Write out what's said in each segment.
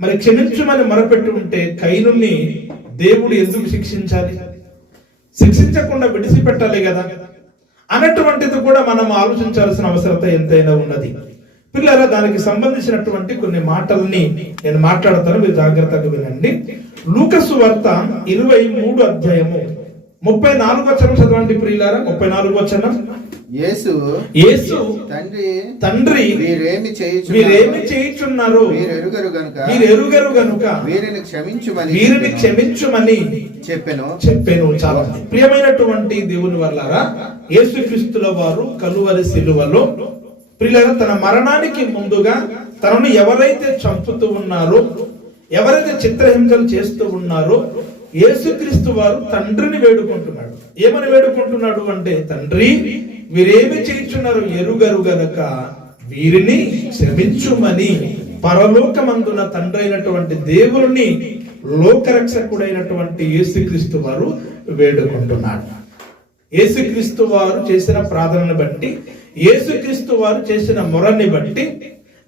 మరి క్షమించమని మొరపెట్టి ఉంటే కైనుల్ని దేవుడు ఎందుకు శిక్షించాలి? శిక్షించకుండా విడిచిపెట్టాలి కదా. అన్నటువంటిది కూడా మనం ఆలోచించాల్సిన అవసరత ఎంతైనా ఉన్నది. పిల్లల దానికి సంబంధించినటువంటి కొన్ని మాటల్ని నేను మాట్లాడతాను. మీరు జాగ్రత్తగా వినండి. లూకసు వార్త ఇరవై మూడు అధ్యాయము. ముప్పై నాలుగు వచనం చదవండి ప్రియులారా ముప్పై నాలుగు వచనం. యేసు యేసు తండ్రి తండ్రి వీరేమి చేయుచు వీరేమి చేయుచున్నారు? వీరు ఎరుగరు గనుక? మీరు ఎరుగరు గనుక? వీరిని క్షమించుమని వీరిని క్షమించుమని చెప్పెను. చెప్పాను చాలా ప్రియమైనటువంటి దేవుని వల్లారా యేసుక్రీస్తుల వారు కలువరి సిలువలో ప్రియులారా తన మరణానికి ముందుగా తనను ఎవరైతే చంపుతూ ఉన్నారో ఎవరైతే చిత్రహింసలు చేస్తూ ఉన్నారో యేసుక్రీస్తు వారు తండ్రిని వేడుకుంటున్నాడు. ఏమని వేడుకుంటున్నాడు అంటే తండ్రి వీరేమి చేయించున్నారు? ఎరుగరు గనక వీరిని క్షమించుమని పరలోకమందున తండ్రి అయినటువంటి దేవుని లోకరక్షకుడైనటువంటి యేసుక్రీస్తు వారు వేడుకుంటున్నాడు. యేసుక్రీస్తు వారు చేసిన ప్రార్థనను బట్టి యేసుక్రీస్తు వారు చేసిన మొరని బట్టి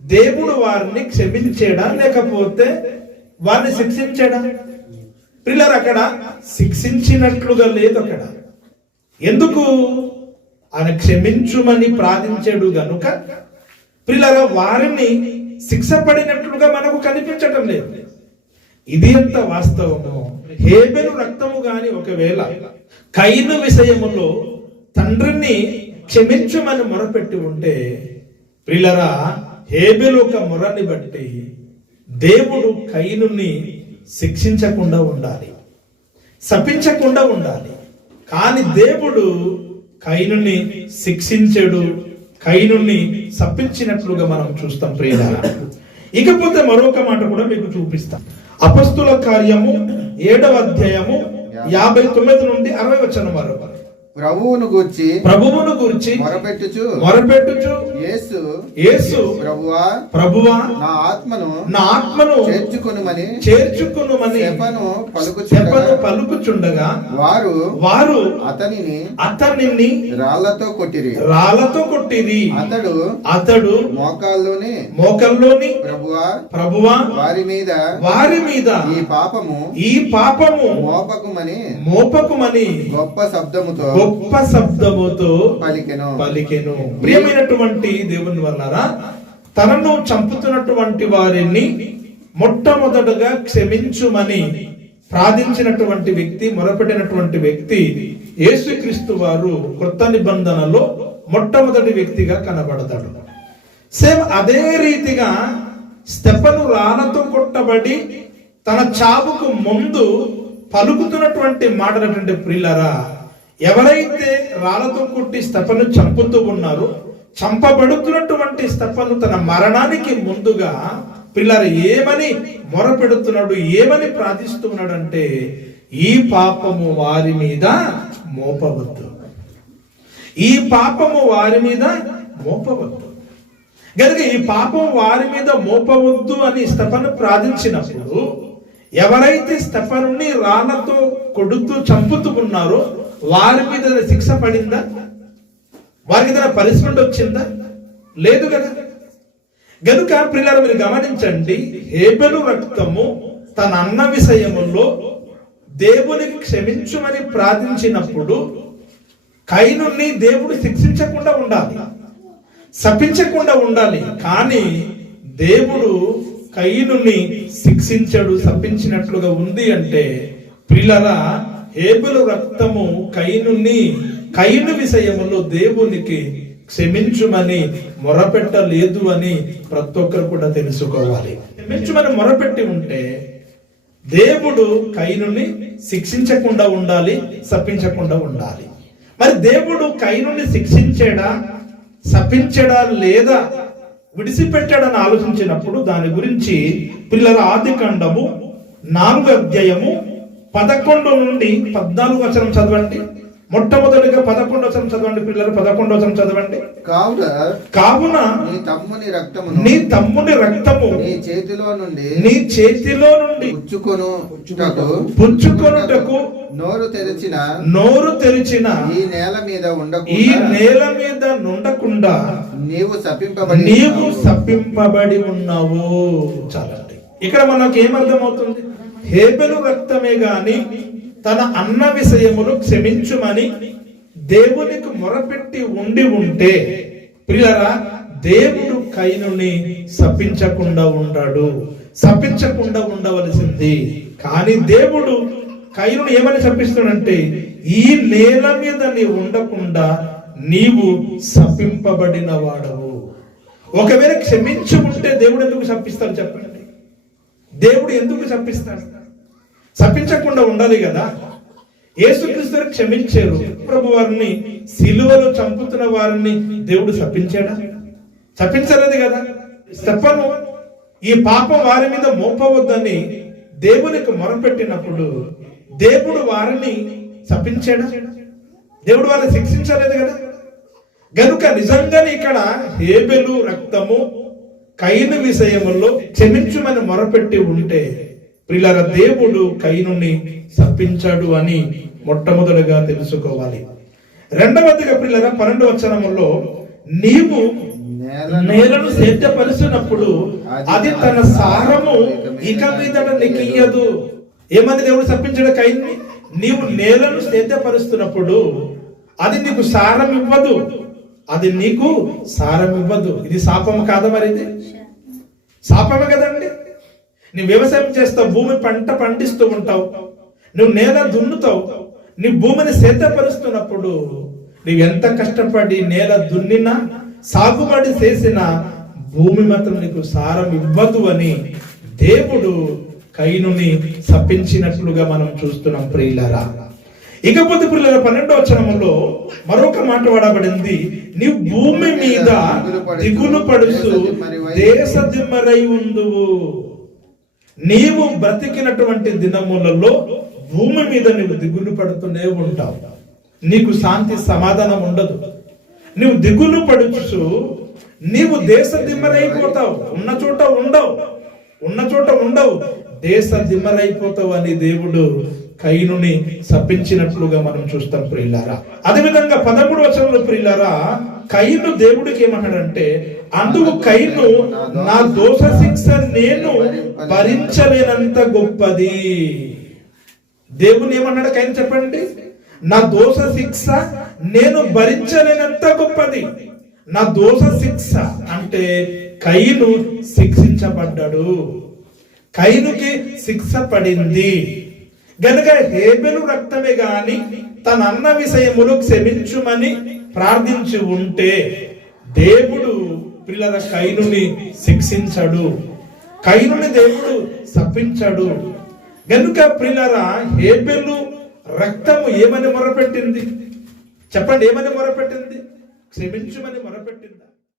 దేవుడు వారిని క్షమించేడా? లేకపోతే వారిని శిక్షించడా? పిల్లలు అక్కడ శిక్షించినట్లుగా లేదు అక్కడ. ఎందుకు? ఆయన క్షమించుమని ప్రార్థించాడు గనుక పిల్లల వారిని శిక్ష పడినట్లుగా మనకు కనిపించటం లేదు. ఇది ఎంత వాస్తవము. హేబెలు రక్తము గాని ఒకవేళ కైను విషయములో తండ్రిని క్షమించమని మొరపెట్టి ఉంటే ప్రిలరా హేబెలు ఒక మొరని బట్టి దేవుడు కైనుని శిక్షించకుండా ఉండాలి. శపించకుండా ఉండాలి. కానీ దేవుడు కైనుని శిక్షించడు కైనుని శపించినట్లుగా మనం చూస్తాం ప్రియులారా. ఇకపోతే మరొక మాట కూడా మీకు చూపిస్తాం. అపస్తుల కార్యము ఏడవ అధ్యాయము యాభై తొమ్మిది నుండి అరవై వచ్చిన మరొక ప్రభువును గూర్చి ప్రభువును గురించి మొరపెట్టుచు. మొరపెట్టుచు. యేసు. యేసు. ప్రభువా. ప్రభువా. నా ఆత్మను నా ఆత్మను చేర్చుకొనుమని చేర్చుకునుమని చెప్పను పలుకుచుండగా. చెప్పను పలుకుచుండగా వారు వారు అతనిని అతనిని రాళ్ళతో కొట్టిరి. రాళ్ళతో కొట్టిరి. అతడు అతడు మోకాల్లోనే మోకల్లోని ప్రభువా. ప్రభువా వారి మీద వారి మీద ఈ పాపము ఈ పాపము మోపకుమని మోపకుమని గొప్ప శబ్దముతో గొప్ప శబ్దముతో పలికెను. పలికెను. ప్రియమైనటువంటి దేవుని వలన తనను చంపుతున్నటువంటి వారిని మొట్టమొదటగా క్షమించుమని ప్రార్థించినటువంటి వ్యక్తి మొరపెట్టినటువంటి వ్యక్తి యేసుక్రీస్తు వారు కొత్త నిబంధనలో మొట్టమొదటి వ్యక్తిగా కనబడతాడు. సేమ్ అదే రీతిగా స్టెపను రాళ్ళతో కొట్టబడి తన చావుకు ముందు పలుకుతున్నటువంటి మాటలటువంటి ప్రిల్లరా ఎవరైతే రాళ్ళతో కొట్టి స్తపను చంపుతూ ఉన్నారో చంపబడుతున్నటువంటి స్తపను తన మరణానికి ముందుగా పిల్లలు ఏమని మొరపెడుతున్నాడు ఏమని ప్రార్థిస్తున్నాడు అంటే ఈ పాపము వారి మీద మోపవద్దు. ఈ పాపము వారి మీద మోపవద్దు. కనుక ఈ పాపం వారి మీద మోపవద్దు అని స్తపను ప్రార్థించినప్పుడు ఎవరైతే స్తపనుని రాళ్ళతో కొడుతూ చంపుతూ ఉన్నారో వారి మీద శిక్ష పడిందా? వారికి ఏదైనా పనిష్మెంట్ వచ్చిందా? లేదు కదా. గనుక పిల్లలు మీరు గమనించండి హేబెలు రక్తము తన అన్న విషయములో దేవునికి క్షమించుమని ప్రార్థించినప్పుడు కైనుని దేవుడు శిక్షించకుండా ఉండాలి శపించకుండా ఉండాలి. కానీ దేవుడు కయ్యనుని శిక్షించడు శపించినట్లుగా ఉంది అంటే పిల్లల హేబెలు రక్తము కైనుని కైను విషయములో దేవునికి క్షమించుమని మొరపెట్టలేదు అని ప్రతి ఒక్కరు కూడా తెలుసుకోవాలి. క్షమించుమని మొరపెట్టి ఉంటే దేవుడు కైనుని శిక్షించకుండా ఉండాలి శపించకుండా ఉండాలి. మరి దేవుడు కైనుని శిక్షించాడా శపించడా లేదా విడిచిపెట్టాడని ఆలోచించినప్పుడు దాని గురించి పిల్లల ఆది కాండము నాలుగు అధ్యాయము పదకొండు నుండి పద్నాలుగు వచనం చదవండి. మొట్టమొదటిగా పదకొండు వచనం చదవండి పిల్లలు పదకొండు వచనం చదవండి. కావున కావున నీ తమ్ముని రక్తమును నీ తమ్ముని రక్తము నీ చేతిలో నుండి నీ చేతిలో నుండి పుచ్చుకొను పుచ్చుకొనుటకు నోరు తెరిచిన నోరు తెరిచిన ఈ నేల మీద ఈ ఉండకుండా నేల మీద నుండకుండా నీవు శపింపబడి నీవు శపింపబడి ఉన్నావు. చాలండి. ఇక్కడ మనకు ఏమర్థమవుతుంది? హేబెలు రక్తమే గాని తన అన్న విషయములు క్షమించుమని దేవునికి మొరపెట్టి ఉండి ఉంటే ప్రియరా దేవుడు కైనుని శపించకుండా ఉండాడు. శపించకుండా ఉండవలసింది. కానీ దేవుడు కైను ఏమని శపిస్తున్నాడంటే ఈ నేల మీద నీవు ఉండకుండా నీవు శపింపబడిన వాడవు. ఒకవేళ క్షమించి ఉంటే దేవుడు ఎందుకు శపిస్తాడు చెప్పండి. దేవుడు ఎందుకు చంపిస్తాడు చంపించకుండా ఉండాలి కదా. యేసుక్రీస్తు క్షమించారు. ప్రభు వారిని సిలువలో చంపుతున్న వారిని దేవుడు శపించాడా? శపించలేదు కదా. చెప్పను. ఈ పాపం వారి మీద మోపవద్దని దేవునికి మొరపెట్టినప్పుడు దేవుడు వారిని శపించాడా? దేవుడు వారిని శిక్షించలేదు కదా. గనుక నిజంగానే ఇక్కడ హేబెలు రక్తము కైను విషయంలో క్షమించుమని మొరపెట్టి ఉంటే ప్రిలర దేవుడు కైనుని సప్పించాడు అని మొట్టమొదటిగా తెలుసుకోవాలి. రెండవదిగా ప్రిలర పన్నెండు వచనములో నీవు నేలను సేద్యపరిచినప్పుడు అది తన సారము ఇక మీద నీకియ్యదు. ఏమని దేవుడు శపించాడు కైన్ని? నీవు నేలను సేద్యపరుస్తున్నప్పుడు అది నీకు సారం ఇవ్వదు అది నీకు సారం ఇవ్వదు. ఇది శాపం కాదా మరి ఇది? శాపమే కదండి? నీ వ్యవసాయం చేస్తావు భూమి పంట పండిస్తూ ఉంటావు. నువ్వు నేల దున్నుతావు. నీ భూమిని సేతపరుస్తున్నప్పుడు నువ్వు ఎంత కష్టపడి నేల దున్నినా సాగుబడి చేసిన భూమి మాత్రం నీకు సారం ఇవ్వదు అని దేవుడు కైనుని శపించినట్లుగా మనం చూస్తున్నాం ప్రియులరా. ఇకపోతే ప్రియుల పన్నెండో వచనములో మరొక మాట వాడబడింది. నీ భూమి మీద దిగులు పడుచు దేశ దిమ్మరై ఉండు నీవు బ్రతికినటువంటి దినములలో భూమి మీద నువ్వు దిగులు పడుతూనే ఉంటావు. నీకు శాంతి సమాధానం ఉండదు. నువ్వు దిగులు పడుచు నీవు దేశ దిమ్మరైపోతావు. ఉన్న చోట ఉండవు. ఉన్న చోట ఉండవు. దేశ దిమ్మరైపోతావు అని దేవుడు కైనుని శపించినట్లుగా మనం చూస్తాం ప్రియులారా. అదేవిధంగా పదమూడు వచనంలో ప్రియులారా కైను దేవుడికి ఏమన్నాడంటే అందుకు కైను నా దోష శిక్ష నేను భరించలేనంత గొప్పది. దేవుని ఏమన్నాడు కైను చెప్పండి? నా దోష శిక్ష నేను భరించలేనంత గొప్పది. నా దోష శిక్ష అంటే కైను శిక్షించబడ్డాడు. కైనుకి శిక్ష పడింది. గనుక హేబెలు రక్తమే గాని తన అన్న విషయములు క్షమించుమని ప్రార్థించి ఉంటే దేవుడు పిల్లల కైనుని శిక్షించడు. కైనుని దేవుడు శపించడు. గనుక పిల్లల హేబెలు రక్తము ఏమని మొరపెట్టింది? చెప్పండి ఏమని మొరపెట్టింది? క్షమించుమని మొరపెట్టిందా?